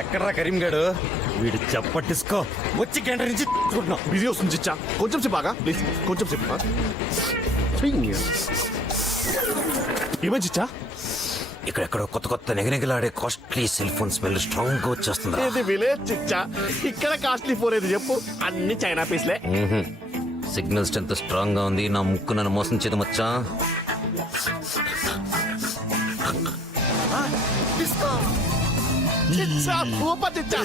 ఎక్కడ్రా కరీంగాడు? వీడు చెప్పటిసుకో వచ్చి గంట నుంచి బిజీ వస్తుంది చిచ్చా, కొంచెం సేపు బాగా ప్లీజ్, కొంచెం సేపు ఏమని చిచ్చా? ఇక్కడెక్కడో కొత్త కొత్త నెగనెగలాడే costly cell phone smell strong గా వచ్చేస్తుంది. ఇది విలేజ్ చిచ్చా, ఇక్కడ కాస్ట్లీ ఫోన్ ఏది చెప్పు, అన్ని చైనా పీస్లే. సిగ్నల్ స్ట్రెంత్ స్ట్రాంగ్ గా ఉంది. నా ముక్కు నన్ను మోసం చేయదు మచ్చా. చిచ్చా సూపర్ చిచ్చా.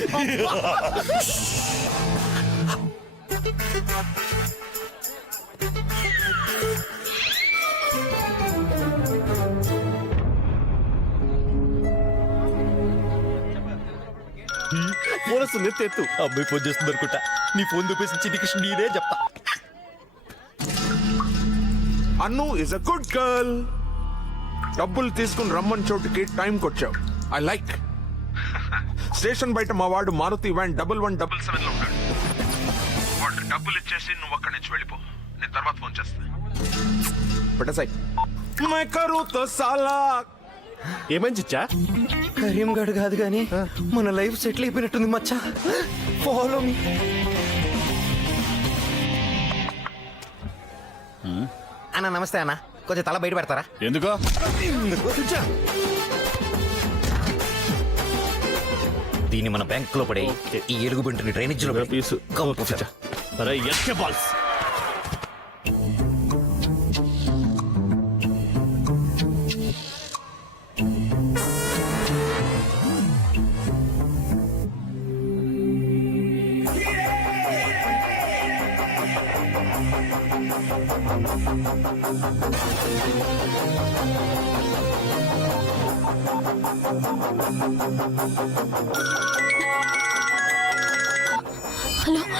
ఫోన్ వస్తుంది, ఎత్తు. అబ్బాయి ఫోన్ చేస్తుంది అనుకుంటా. నీ ఫోన్ చూపేసి చిటికి నీదే చెప్తా. అన్ను ఇస్ అ గుడ్ గర్ల్. డబ్బులు తీసుకుని రమ్మని చోటుకి టైంకి వచ్చావు. I like. స్టేషన్ బయట మా వాడు మారుతి వ్యాన్ 1177 లో ఉంటాడు. వాడు డబ్బులు ఇచ్చేసి నువ్వు అక్కడి నుంచి వెళ్ళిపో. నేను తర్వాత ఫోన్ చేస్తా. పట్టసాయి మై కరూ తో సాలా. ఏమని చిచ్చా? కరీంగాడు కాదు గాని మన లైఫ్ సెటిల్ అయిపోయినట్టుంది మచ్చా. Follow me. అన్న నమస్తే అన్న, కొంచెం తల బయట పెడతారా? ఎందుకో దీన్ని మన బ్యాంక్ లో పడే ఈ ఎలుగు బంటిని డ్రైనేజ్ లో piece balls.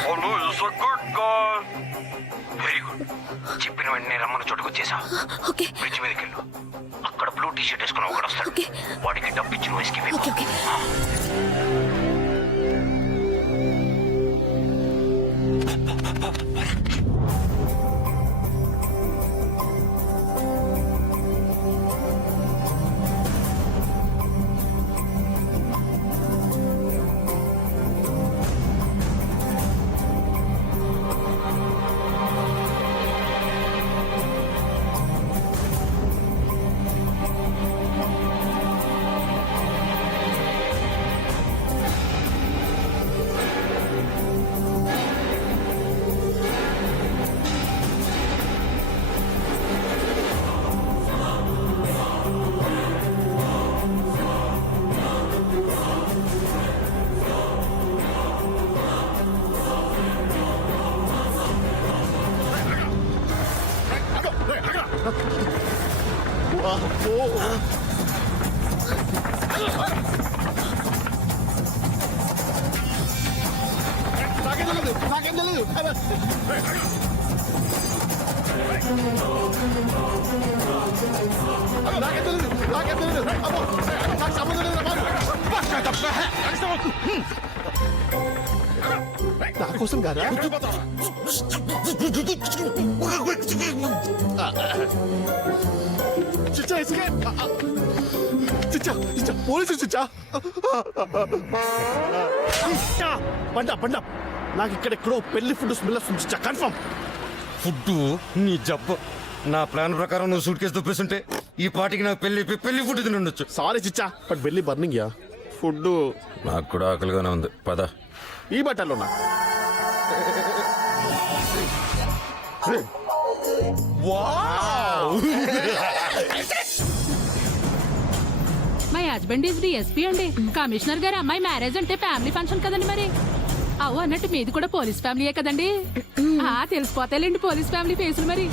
Hello is a good girl. Very good. చెప్పిన వెంటనే రమ్మన్న చోటుకు వచ్చేసా. ఓకే బ్రిడ్జ్ మీదకి వెళ్ళు. అక్కడ బ్లూ టీ షర్ట్ వేసుకుని ఒకడు వస్తాడు. ఓకే. వాడికి డబ్బు ఇచ్చిన వయసుకి ఓకే ఓకే. నాకేం తెలియదు. నా కోసం కాదా? చిచ్చా ఇసుకే. చిచ్చా చిచ్చా పోలీసు చిచ్చా. పండా నాకు ఇక్కడెక్కడో పెళ్లి ఫుడ్ స్మెల్ వస్తుంది చిచ్చా, కన్ఫర్మ్. ఫుడ్ నీ జబ్బు. నా ప్లాన్ ప్రకారం నువ్వు సూట్ కేసు దుప్పేస్తుంటే ఈ పాటికి నాకు పెళ్లి ఫుడ్ తిని ఉండొచ్చు. సారీ చిచ్చా, బట్ పెళ్లి బర్నింగ్ యా. ఫుడ్ నాకు కూడా ఆకలిగానే ఉంది. పద. ఈ బట్టలోనా? మై హస్బెండ్ ఈజ్ డిఎస్పీ అండి. కమిషనర్ గారు అమ్మాయి మ్యారేజ్ అంటే ఫ్యామిలీ ఫంక్షన్ కదండి మరి. అవు అన్నట్టు మీది కూడా పోలీస్ ఫ్యామిలీయే కదండి. తెలిసిపోతాయిలేండి పోలీస్ ఫ్యామిలీ ఫేసులు మరి.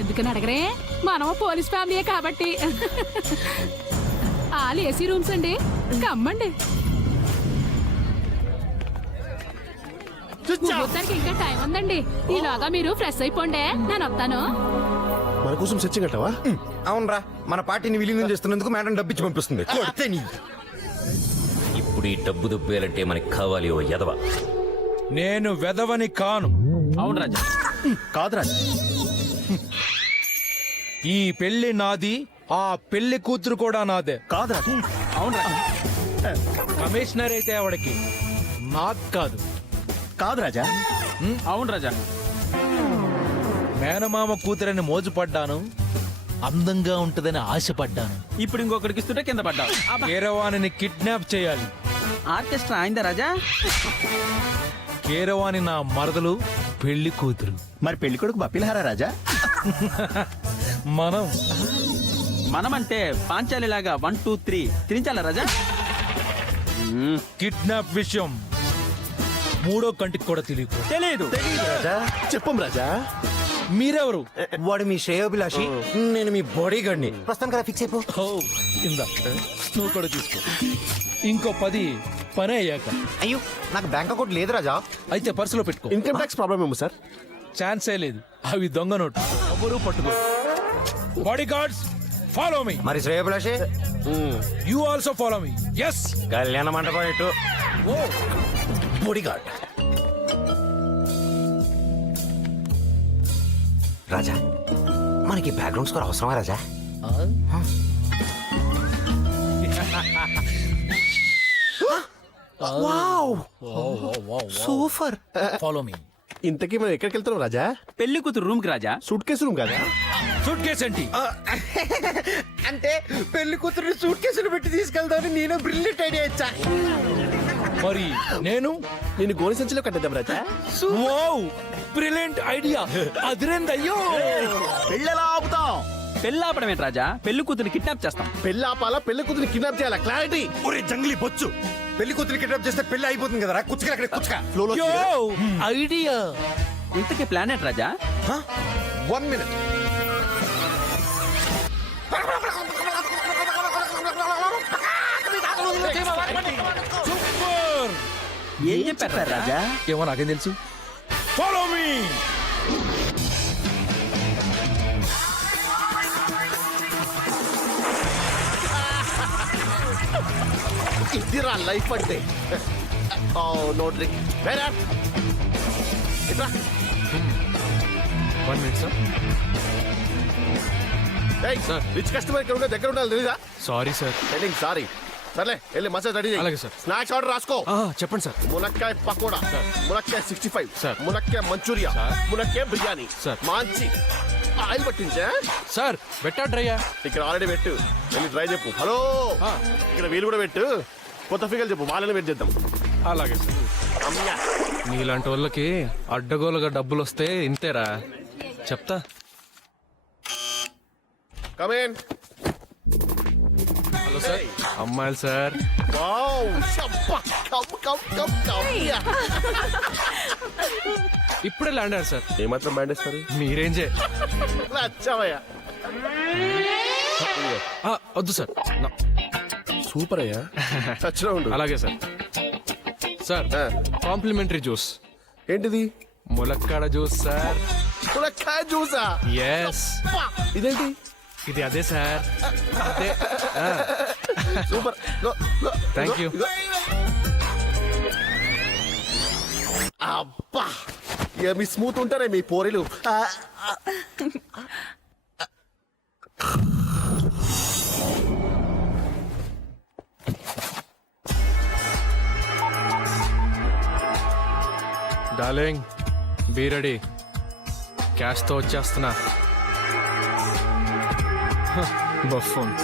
ఎందుకని అడగరే, మనం పోలీస్ ఫ్యామిలీయే కాబట్టి. ఆల్ ఏసీ రూమ్స్ అండి, కమ్మండి. ముహూర్తానికి ఇంకా టైం ఉందండి. ఈలోగా మీరు ఫ్రెష్ అయిపోండి, నేను వస్తాను. మన కోసం సెర్చింగ్ అంటావా? అవునరా, మన పార్టీని విలీనం చేస్తున్నందుకు మేడం డబ్బిచ్చి పంపిస్తుంది. ఇప్పుడు ఈ డబ్బు దుబ్బేయాలంటే మనకి కావాలి ఓ ఎదవ. నేను వెదవని కాను. అవును రాజా. కాదు రాజా, ఈ పెళ్లి నాది, ఆ పెళ్లి కూతురు కూడా నాదే. కాదు రాజా. అవును రాజా. కమిషనర్ అయితే ఆవిడకి నాకు కాదు. కాదు రాజా. అవును రాజా. మేనమామ కూతురని మోజుపడ్డాను, అందంగా ఉంటుందని ఆశపడ్డాను. ఇప్పుడు ఇంకొకరికి ఇస్తుంటే కింద పడ్డావు. కీరవాణిని కిడ్నాప్ చేయాలి. ఆర్కెస్ట్రా అయిందా రాజా? కీరవాణి నా మరదలు, పెళ్లి కూతురు. మరి పెళ్లి కొడుకు బప్పిలహారా రాజా? మనమంటే పాంచాలిలాగా 1 2 3 తిరించాలా రాజా? కిడ్నాప్ విషయం మూడో కంటికి కూడా తెలియదు. తెలియదు. చెప్పం రాజా. మీరెవరు? వాడు మీ శ్రేయోభిలాషి, నేను మీ బాడీ గార్డ్ని. ప్రస్తుతం కదా ఫిక్స్ అయిపో. ఓ, ఇందా నువ్వు కూడా తీసుకో. ఇంకో 10 పని అయ్యాక. అయ్యో నాకు బ్యాంక్ అకౌంట్ లేదు రాజా. అయితే పర్సులో పెట్టుకో. ఇన్కమ్ ట్యాక్స్ ప్రాబ్లం ఏమో సార్. ఛాన్సే లేదు, అవి దొంగ నోటు, ఎవరు పట్టుకో. Body guards follow me. మరి శ్రేయోభిలాషి you also follow me. Yes. కళ్యాణ మండపం ఇటు. ఓ, బాడీ గార్డ్. రాజా మనకి బ్యాక్గ్రౌండ్ స్కోర్ అవసరమా రాజా? సూపర్. Follow me. ఇంతకీ మనం ఎక్కడికి వెళ్తున్నాం రాజా? పెళ్లి కూతురు రూమ్ కి రాజా. సూట్ కేసు రూమ్ కదా? సూట్ కేసు ఏంటి? అంటే పెళ్లి కూతురు సూట్ కేసులు పెట్టి తీసుకెళ్తాను. నేను బ్రిలియంట్ ఐడియా ఇచ్చా. మరి నేను నేను గోని సంచిలో కట్టేద్దాం రాజా. Wow, brilliant idea. అదిరేందయ్యో. పెళ్ళెలా ఆపుతాం? పెళ్లి ఆపడం ఏంటి రాజా? పెళ్లి కూతురు కిడ్నాప్ చేస్తాం. పెళ్ళి ఆపాలా, పెళ్లి కూతురు కిడ్నాప్ చేయాలా? క్లారిటీ. ఒరే జంగ్లీ బొచ్చు, పెళ్లి కూతురు కిడ్నాప్ చేస్తే పెళ్లి అయిపోతుంది కదరా. కుచ్చుక అక్కడ కుచ్చుక. ఫ్లోలో యో, ఐడియా. ఇంతకీ ప్లాన్ ఏంటి రాజా? 1 minute. సూపర్. ఏం చెప్పారు రాజా? ఏమో నాకేం తెలుసు. Follow me. ఇదిరా లైఫ్ అంటే. Oh no drink. వేరా ఇట్రా. 1 minute, sir. ఏయ్ సార్. రిచ్ కస్టమర్ ఇక్కడ ఉండే దగ్గర ఉండాలి తెలీదా? Sorry, sir. Telling sorry. సర్లే వెళ్ళి మసాజ్ రెడీ చేయి. అలాగే సార్. స్నాక్స్ ఆర్డర్ రాసుకో. చెప్పండి సార్. మునక్కాయ పకోడా, మునక్కాయ 65, సార్. మునక్కాయ మంచూరియా, సార్. మునక్కాయ బిర్యానీ, సార్. మాంచి ఆయిల్ పట్టించా. సార్ పెట్టా డ్రైయా? ఇక్కడ ఆల్రెడీ పెట్టు. వెళ్ళి ట్రై చెప్పు. హలో ఇక్కడ వీలు కూడా పెట్టు. కొత్త ఫిగర్ చెప్పు, వాళ్ళని వెయిట్ చేద్దాం. అలాగే సార్. అమ్మయ్య. నీలాంటి వాళ్ళకి అడ్డగోలుగా డబ్బులు వస్తే ఇంతేరా. చెప్తా. Come in. Hello sir. అమ్మాయిలు సార్. Wow, షబ్బా. Come. Yeah. ఇప్పుడే ల్యాండ్ అయ్యారు సార్. ఏమాత్రం బ్యాండేస్తారు? మీరేంజే. నచ్చావయ్యా. వద్దు సార్. సూపర్ అయ్యా. చచ్చినా ఉండు. అలాగే సార్. Sir complementary juice. ఏంటిది? ములక్కాడ జ్యూస్ సార్. మునక్కాయ జ్యూసా? ఎస్. ఇదేంటి? ఇది అదే సార్. అదే. సూపర్. Thank you. అబ్బా ఏమి స్మూత్ ఉంటారే మీ పోరీలు. Darling be ready. క్యాష్తో వచ్చేస్తున్నా. బఫూన్.